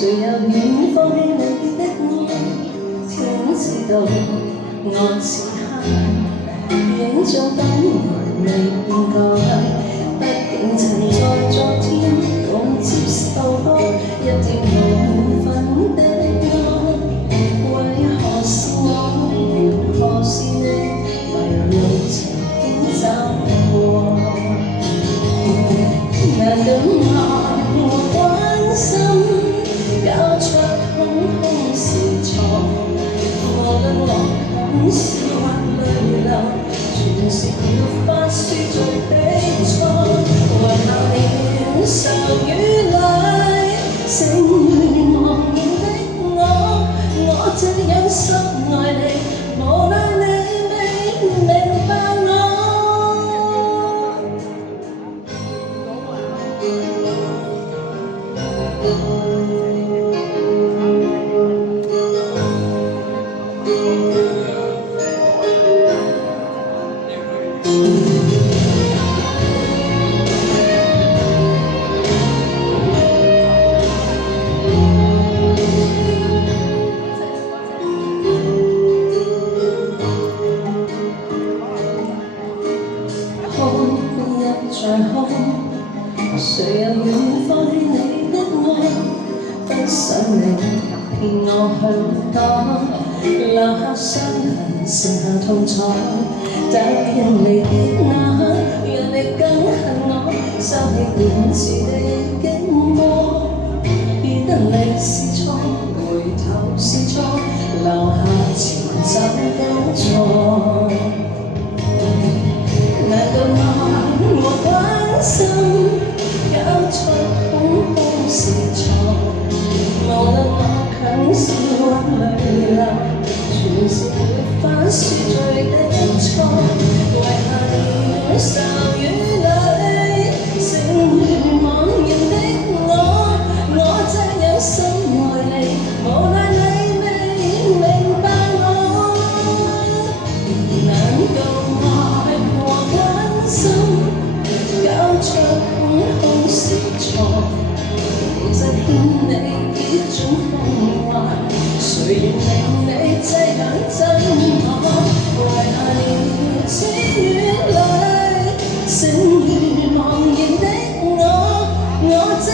誰又願放棄你的愛？天知道我此刻影像等來未變改，畢竟曾在昨天共接受過一點無分的愛。為何是我，緣何是你，迷路曾經找過？難道愛和關心交出空空是錯？無論我很笑或淚流，全是要發洩最悲楚。遺下了愁與淚，剩餘茫然的我這樣深愛你，無奈你未明白我。在空，誰又願放棄你的愛？不想你騙我去躲，留下傷痕，剩下痛楚。找見你的那刻，讓你更恨我，收起管治的經過。記得你是錯，回頭是錯，留下前走都錯。難道愛和關心交出空空是錯？無論我強笑或淚流，全是沒法說罪的錯。遺下了愁與淚，剩餘茫然的我這樣深愛你，無奈你未明白我。難道愛和關心交出空空是錯？其實欠你一種風華，誰願令你這樣憎我？遺下了痴與淚，剩餘茫然的我這